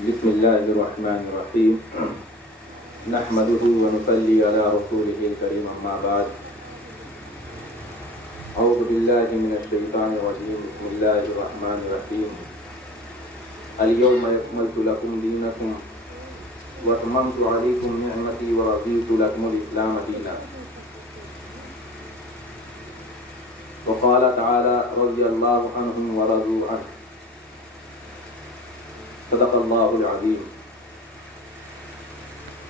بسم الله الرحمن الرحيم نحمده ونصلي على رسوله الكريم أما بعد أعوذ بالله من الشيطان الرجيم بسم الله الرحمن الرحيم اليوم أكملت لكم دينكم وأتممت عليكم نعمتي ورضيت لكم الإسلام دينا وقال تعالى رضي الله عنهم ورضوا عنه صدق الله العظيم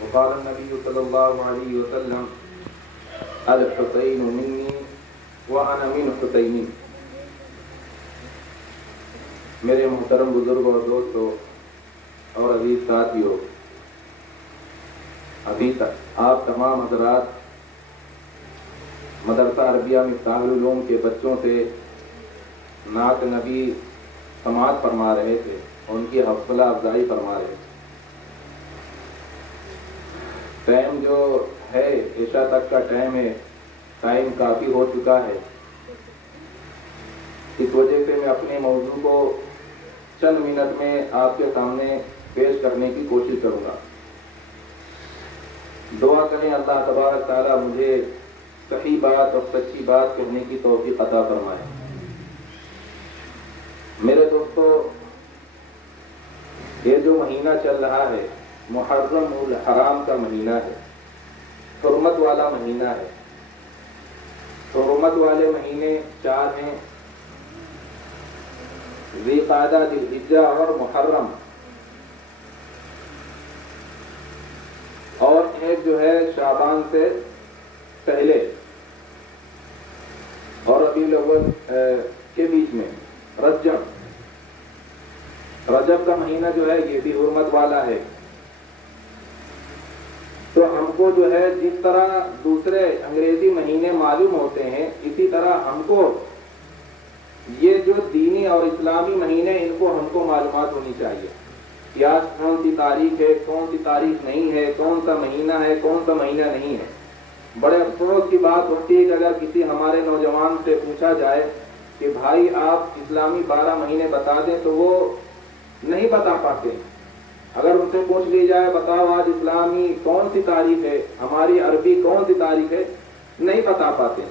وقال النبي صلى الله عليه وسلم الحسين مني وأنا من حسين. میرے محترم بزرگ اور دوستوں اور عزیز ساتھیوں، ابھی تک آپ تمام حضرات مدرسہ عربیہ مفتاح العلوم کے بچوں سے نعت نبی سماعت فرما رہے تھے، ان کی حوصلہ افزائی فرما رہے تھے. ٹائم جو ہے عشاء تک کا ٹائم ہے، ٹائم کافی ہو چکا ہے. اس وجہ سے میں اپنے موضوع کو چند منٹ میں آپ کے سامنے پیش کرنے کی کوشش کروں گا. دعا کریں اللہ تبارک تعالیٰ مجھے صحیح بات اور سچی بات کہنے کی توفیق عطا فرمائے. میرے دوستو، یہ جو مہینہ چل رہا ہے محرم الحرام کا مہینہ ہے، حرمت والا مہینہ ہے. حرمت والے مہینے 4 ہیں، ذی قعدہ، ذی الحجہ اور محرم. اور ایک جو ہے شعبان سے پہلے اور ربیع الاول کے بیچ میں رجب کا مہینہ جو ہے یہ بھی حرمت والا ہے. تو ہم کو جو ہے جس طرح دوسرے انگریزی مہینے معلوم ہوتے ہیں، اسی طرح ہم کو یہ جو دینی اور اسلامی مہینے ان کو ہم کو معلومات ہونی چاہیے کہ آج کون سی تاریخ ہے، کون سی تاریخ نہیں ہے، کون سا مہینہ ہے، کون سا مہینہ نہیں ہے. بڑے افسوس کی بات ہوتی ہے کہ اگر کسی ہمارے نوجوان سے پوچھا جائے کہ بھائی آپ اسلامی 12 مہینے بتا دیں تو وہ نہیں بتا پاتے. اگر ان سے پوچھ لی جائے بتاؤ آج اسلامی کون سی تاریخ ہے، ہماری عربی کون سی تاریخ ہے، نہیں بتا پاتے.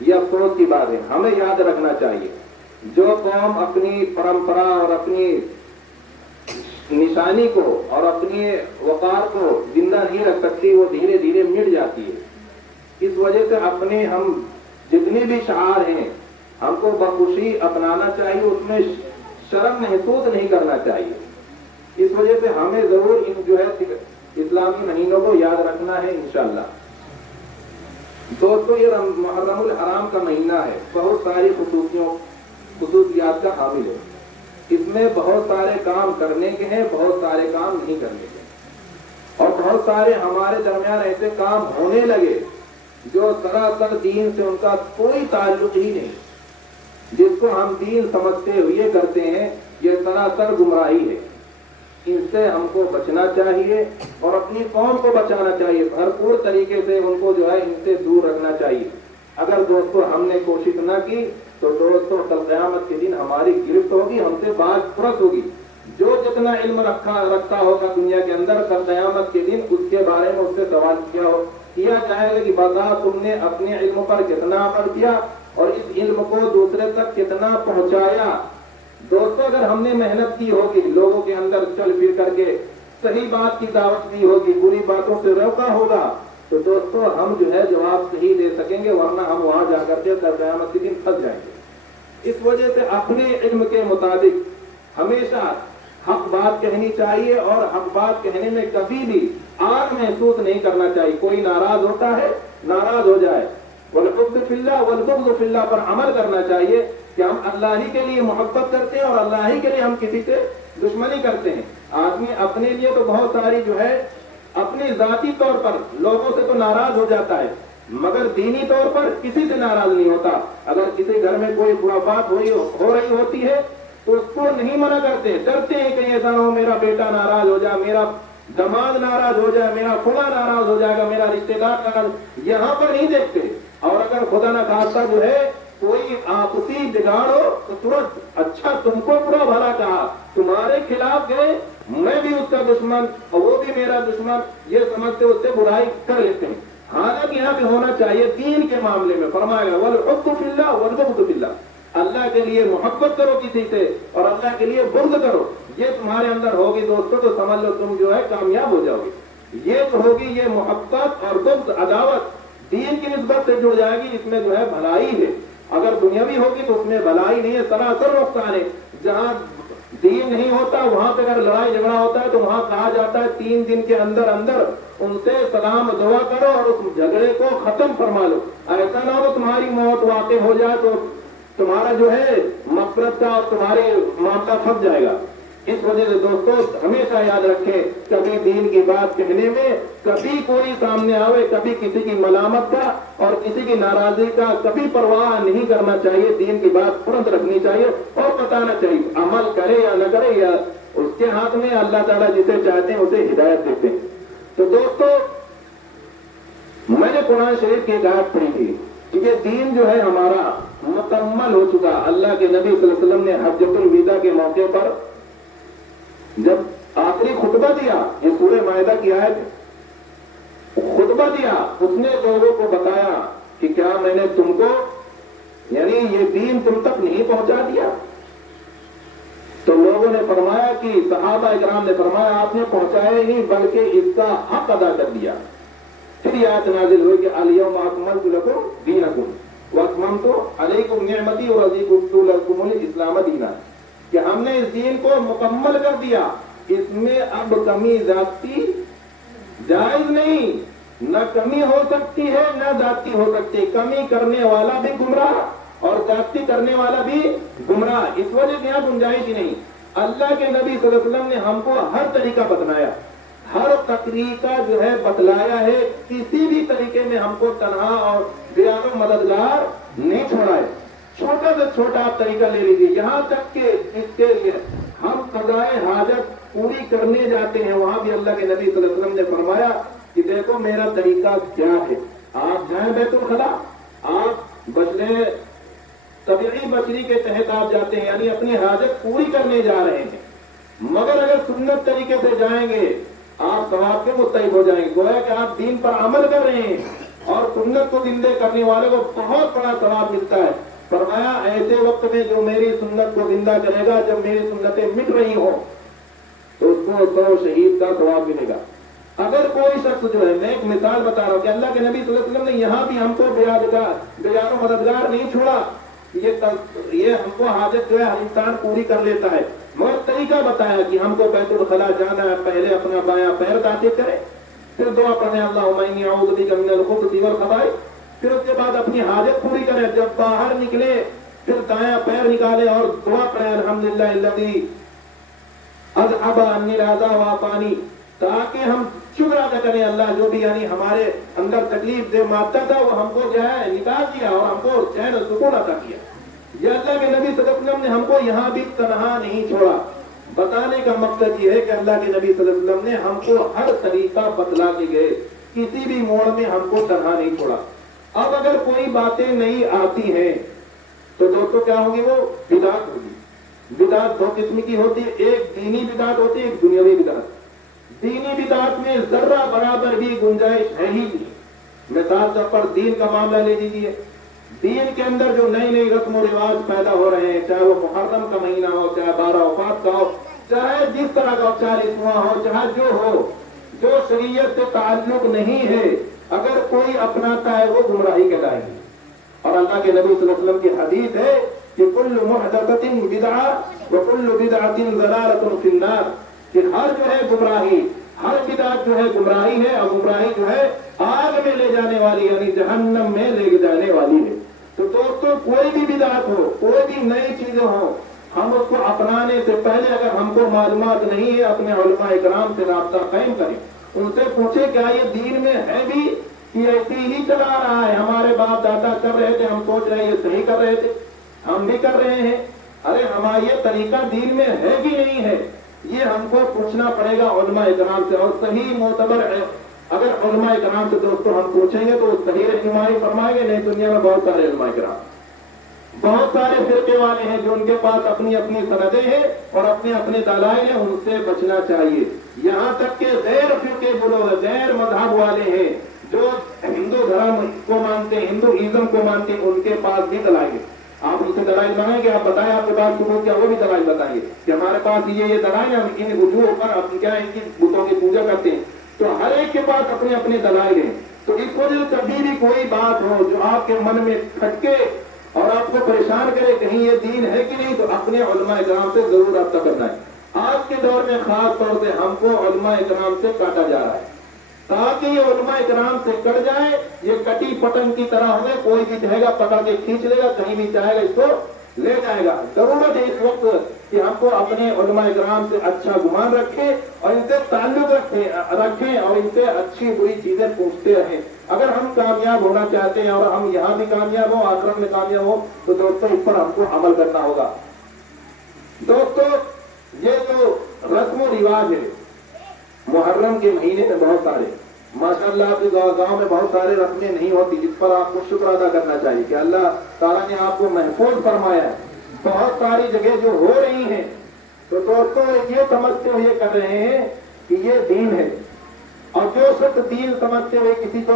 یہ افسوس کی بات ہے. ہمیں یاد رکھنا چاہیے جو قوم اپنی پرمپرا اور اپنی نشانی کو اور اپنی وقار کو زندہ نہیں رکھ سکتی وہ دھیرے دھیرے مٹ جاتی ہے. اس وجہ سے اپنے ہم جتنی بھی شعار ہیں ہم کو بخوشی اپنانا چاہیے، اس میں شرم محسوس نہیں کرنا چاہیے. اس وجہ سے ہمیں ضرور ان جو ہے اسلامی مہینوں کو یاد رکھنا ہے انشاءاللہ. دوستو، یہ محرم الحرام کا مہینہ ہے، بہت ساری خصوصیات کا حامل ہے. اس میں بہت سارے کام کرنے کے ہیں، بہت سارے کام نہیں کرنے کے ہیں، اور بہت سارے ہمارے درمیان ایسے کام ہونے لگے جو سراسر دین سے ان کا کوئی تعلق ہی نہیں. جس کو ہم دین سمجھتے ہوئے کرتے ہیں یہ سراسر گمراہی ہے. ان سے ہم کو بچنا چاہیے اور اپنی قوم کو بچانا چاہیے. بھرپور طریقے سے ان کو جو ہے ان سے دور رکھنا چاہیے. اگر دوستو ہم نے کوشش نہ کی تو دوستو کل قیامت کے دن ہماری گرفت ہوگی، ہم سے بات پرس ہوگی. جو جتنا علم رکھتا ہوگا دنیا کے اندر، کل قیامت کے دن اس کے بارے میں اس سے سوال کیا جائے گا کہ بتا تم نے اپنے علم پر کتنا عمل کیا اور اس علم کو دوسرے تک کتنا پہنچایا. دوستو اگر ہم نے محنت کی ہوگی، لوگوں کے اندر چل پھر کر کے صحیح بات کی دعوت دی ہوگی، بری باتوں سے روکا ہوگا، تو دوستو ہم جو ہے جواب صحیح دے سکیں گے، ورنہ ہم وہاں جا کر کے قیامت کے دن پھنس جائیں گے. اس وجہ سے اپنے علم کے مطابق ہمیشہ حق بات کہنی چاہیے اور حق بات کہنے میں کبھی بھی آگ محسوس نہیں کرنا چاہیے. کوئی ناراض ہوتا ہے، ناراض ہو جائے. والحب فی اللہ والبغض فی اللہ پر عمل کرنا چاہیے کہ ہم اللہ ہی کے لیے محبت کرتے ہیں اور اللہ ہی کے لیے ہم کسی سے دشمنی کرتے ہیں. آدمی اپنے لیے تو بہت ساری جو ہے اپنی ذاتی طور پر لوگوں سے تو ناراض ہو جاتا ہے، مگر دینی طور پر کسی سے ناراض نہیں ہوتا. اگر کسی گھر میں کوئی خرافات ہو رہی ہوتی ہے تو اس کو نہیں منع کرتے، ڈرتے ہیں کہ ایسا نہ ہو میرا بیٹا ناراض ہو جائے، میرا دماد ناراض ہو جائے، میرا فلاں ناراض ہو جائے گا، میرا رشتے دار ناراض. یہاں پر نہیں دیکھتے. اور اگر خدا نہ خواستہ جو ہے کوئی آپسی بگاڑ ہو تو ترنت اچھا تم کو برا بھلا کہا، تمہارے خلاف گئے میں بھی اس کا دشمن اور وہ بھی میرا دشمن، یہ سمجھتے اس سے برائی کر لیتے ہیں۔ حالانکہ یہاں پہ ہونا چاہیے دین کے معاملے میں فرمایا گیا وَالْحُبُّ فِي اللَّهِ وَالْبُغْضُ فِي اللَّهِ، اللہ کے لیے محبت کرو کسی سے اور اللہ کے لیے بغض کرو، یہ تمہارے اندر ہوگی دوستو تو سمجھ لو تم جو ہے کامیاب ہو جاؤ گے۔ یہ تو ہوگی یہ محبت اور بغض، عداوت دین کی نسبت سے جڑ جائے گی، اس میں جو ہے بھلائی ہے۔ اگر دنیاوی ہوگی تو اس میں بھلائی نہیں ہے، سراسر نقصان ہے۔ جہاں دین نہیں ہوتا وہاں پہ اگر لڑائی جھگڑا ہوتا ہے تو وہاں کہا جاتا ہے 3 دن کے اندر اندر ان سے سلام دعا کرو اور اس جھگڑے کو ختم فرما لو، ایسا نہ ہو تمہاری موت واقع ہو جائے تو تمہارا جو ہے مغفرت کا اور تمہارے معاملہ پھنس جائے گا۔ اس وجہ سے دوستو ہمیشہ یاد رکھیں، کبھی دین کی بات کہنے میں کبھی کوئی سامنے آوے، کبھی کسی کی ملامت کا اور کسی کی ناراضی کا کبھی پرواہ نہیں کرنا چاہیے، دین کی بات ترنت رکھنی چاہیے اور بتانا چاہیے، عمل کرے یا نہ کرے یا اس کے ہاتھ میں، اللہ تعالیٰ جسے چاہتے ہیں اسے ہدایت دیتے ہیں۔ تو دوستو میں نے قرآن شریف کی ایک آیت پڑھی تھی کہ یہ دین جو ہے ہمارا مکمل ہو چکا۔ اللہ کے نبی صلی اللہ علیہ وسلم نے حجۃ الوداع کے موقع پر جب آخری خطبہ دیا، یہ سورہ مائدہ کی آیت ہے، خطبہ دیا، اس نے لوگوں کو بتایا کہ کیا میں نے تم کو یعنی یہ دین تم تک نہیں پہنچا دیا؟ تو لوگوں نے فرمایا کہ صحابہ اکرام نے فرمایا آپ نے پہنچایا ہی نہیں بلکہ اس کا حق ادا کر دیا۔ پھر یہ آیت نازل ہوئی کہ الیوم اکملت لکم دینکم واتممت علیکم نعمتی ورضیت لکم الاسلام دینا، کہ ہم نے اس دین کو مکمل کر دیا، اس میں اب کمی زیادتی جائز نہیں، نہ کمی ہو سکتی ہے نہ زیادتی ہو سکتی، کمی کرنے والا بھی گمراہ اور زیادتی کرنے والا بھی گمراہ، اس وجہ سے یہاں گنجائش ہی نہیں۔ اللہ کے نبی صلی اللہ علیہ وسلم نے ہم کو ہر طریقہ بتلایا، ہر طریقہ جو ہے بتلایا ہے، کسی بھی طریقے میں ہم کو تنہا اور بیار و مددگار نہیں چھوڑا ہے۔ چھوٹا سے چھوٹا آپ طریقہ لے لیجیے، یہاں تک کہ اس کے لیے ہم قضائے حاجت پوری کرنے جاتے ہیں، وہاں بھی اللہ کے نبی صلی اللہ علیہ وسلم نے فرمایا کہ دیکھو میرا طریقہ کیا ہے، آپ جائیں بیت الخلا، آپ بچنے طبیعی بچری کے تحت آپ جاتے ہیں، یعنی اپنی حاجت پوری کرنے جا رہے ہیں، مگر اگر سنت طریقے سے جائیں گے آپ ثواب کے مستحق ہو جائیں گے، گویا کہ آپ دین پر عمل کر رہے ہیں اور سنت کو زندہ کرنے والے کو بہت بڑا ثواب ملتا ہے۔ فرمایا ایسے وقت میں جو میری سنت کو زندہ کرے گا، جب میری سنتیں مٹ رہی ہوں تو اس کو 100 شہید کا ثواب ملے گا۔ اگر کوئی شخص جو ہے، میں ایک مثال بتا رہا ہوں کہ اللہ کے نبی صلی اللہ علیہ وسلم نے یہاں بھی ہم کو بیار و مددگار نہیں چھوڑا، یہ ہم کو حاجت جو ہے ہر انسان پوری کر لیتا ہے، مگر طریقہ بتایا کہ ہم کو بیت الخلا جانا ہے، پہلے اپنا بایاں پیر داخل کرے، پھر دعا پڑھیں اللہم انی اعوذ بک من الخبث والخبائث، پھر اس کے بعد اپنی حاجت پوری کریں، جب باہر نکلے پھر دایاں پیر نکالے اور دعا پڑھیں الحمدللہ الذی اذهب عنی العذاب وعافانی، تاکہ ہم شکر ادا کریں اللہ جو بھی یعنی ہمارے اندر تکلیف دہ مادہ تھا وہ ہم کو جو ہے نکال دیا اور ہم کو چین و سکون عطا کیا۔ یہ اللہ کے نبی صلی اللہ علیہ وسلم نے ہم کو یہاں بھی تنہا نہیں چھوڑا۔ بتانے کا مقصد یہ ہے کہ اللہ کے نبی صلی اللہ علیہ وسلم نے ہم کو ہر طریقہ بتلا کے گئے، کسی بھی موڑ میں ہم کو تنہا نہیں چھوڑا۔ اب اگر کوئی باتیں نہیں آتی ہیں تو دوستو کیا ہوگی؟ وہ بدعت ہوگی۔ بدعت دو قسم کی ہوتی ہے، ایک دینی بدعت ہوتی ہے، ایک دنیاوی بدعت۔ دینی بدعت میں ذرہ برابر بھی گنجائش ہے ہی نہیں۔ مثال طور پر دین کا معاملہ لے لیجیے، دین کے اندر جو نئی نئی رسم و رواج پیدا ہو رہے ہیں، چاہے وہ محرم کا مہینہ ہو، چاہے 12 اوقات کا ہو، چاہے جس طرح کا 40واں ہو، چاہے جو ہو، جو شریعت سے تعلق نہیں ہے، اگر کوئی اپناتا ہے وہ گمراہی کہلائے گی۔ اور اللہ کے نبی صلی اللہ علیہ وسلم کی حدیث ہے کہ کل محدثۃ بدعہ وکل بدعۃ ضلالۃ فی النار، کہ ہر جو ہے گمراہی، ہر بدعت جو ہے گمراہی ہے اور گمراہی جو ہے آگ میں لے جانے والی یعنی جہنم میں لے جانے والی ہے۔ تو دوستو کوئی بھی بدعت ہو، کوئی بھی نئی چیزیں ہوں، ہم اس کو اپنانے سے پہلے اگر ہم کو معلومات نہیں ہے اپنے علماء اکرام سے رابطہ قائم کریں، ان سے پوچھیں کیا یہ دین میں ہے بھی کہ ایسی ہی چلا رہا ہے، ہمارے باپ دادا کر رہے تھے، ہم سوچ رہے ہیں یہ صحیح کر رہے تھے، ہم بھی کر رہے ہیں، ارے ہمارا یہ طریقہ دین میں ہے کہ نہیں ہے، یہ ہم کو پوچھنا پڑے گا علماء اکرام سے۔ اور صحیح معتبر ہے، اگر علماء اکرام سے دوستو ہم پوچھیں گے تو صحیح رہنمائی فرمائیں گے، نہیں دنیا میں بہت سارے علماء اکرام بہت سارے فرقے والے ہیں جو ان کے پاس اپنی اپنی سندیں ہیں اور اپنے اپنے دلائل ہیں، ان سے بچنا چاہیے۔ یہاں تک کہ غیر فرقے جو لوگ غیر مذہب والے ہیں، جو ہندو دھرم کو مانتے ہیں، ہندو ازم کو مانتے ہیں، ان کے پاس بھی دلائل ہیں۔ آپ ان سے دلائل مانگیں گے، آپ بتائیں آپ کے پاس ثبوت کیا، وہ بھی دلائل بتائیں گے کہ ہمارے پاس یہ دلائل ہیں، ہم ان وجوہ پر کیا ان کی بتوں کی پوجا کرتے ہیں۔ تو ہر ایک کے پاس اپنے اپنے دلائل ہیں۔ تو اس وجہ سے کبھی بھی کوئی بات ہو جو آپ کے من میں کھٹکے اور آپ کو پریشان کرے کہیں یہ دین ہے کہ نہیں، تو اپنے علماء اکرام سے ضرور رابطہ کرنا ہے۔ آج کے دور میں خاص طور سے ہم کو علماء اکرام سے کاٹا جا رہا ہے، تاکہ یہ علماء اکرام سے کٹ جائے، یہ کٹی پتنگ کی طرح ہو گئے، کوئی بھی چاہے گا پکڑ کے کھینچ لے گا، کہیں بھی چاہے گا اس کو لے جائے گا۔ ضرورت ہے اس وقت کہ ہم کو اپنے علماء اکرام سے اچھا گمان رکھیں اور ان سے تعلق رکھیں اور ان سے اچھی بری چیزیں پوچھتے رہیں۔ اگر ہم کامیاب ہونا چاہتے ہیں اور ہم یہاں بھی کامیاب ہوں، آخرت میں کامیاب ہوں، تو دوستوں اس پر ہم کو عمل کرنا ہوگا۔ دوستوں یہ جو رسم و رواج ہے محرم کے مہینے میں بہت سارے، ماشاءاللہ آپ کے گاؤں میں بہت سارے رسمیں نہیں ہوتی، جس پر آپ کو شکر ادا کرنا چاہیے کہ اللہ تعالیٰ نے آپ کو محفوظ فرمایا ہے۔ بہت ساری جگہ جو ہو رہی ہیں تو دوستوں یہ سمجھتے ہوئے کر رہے ہیں کہ یہ دین ہے، اور جو شخص دین سمجھتے ہوئے کسی کو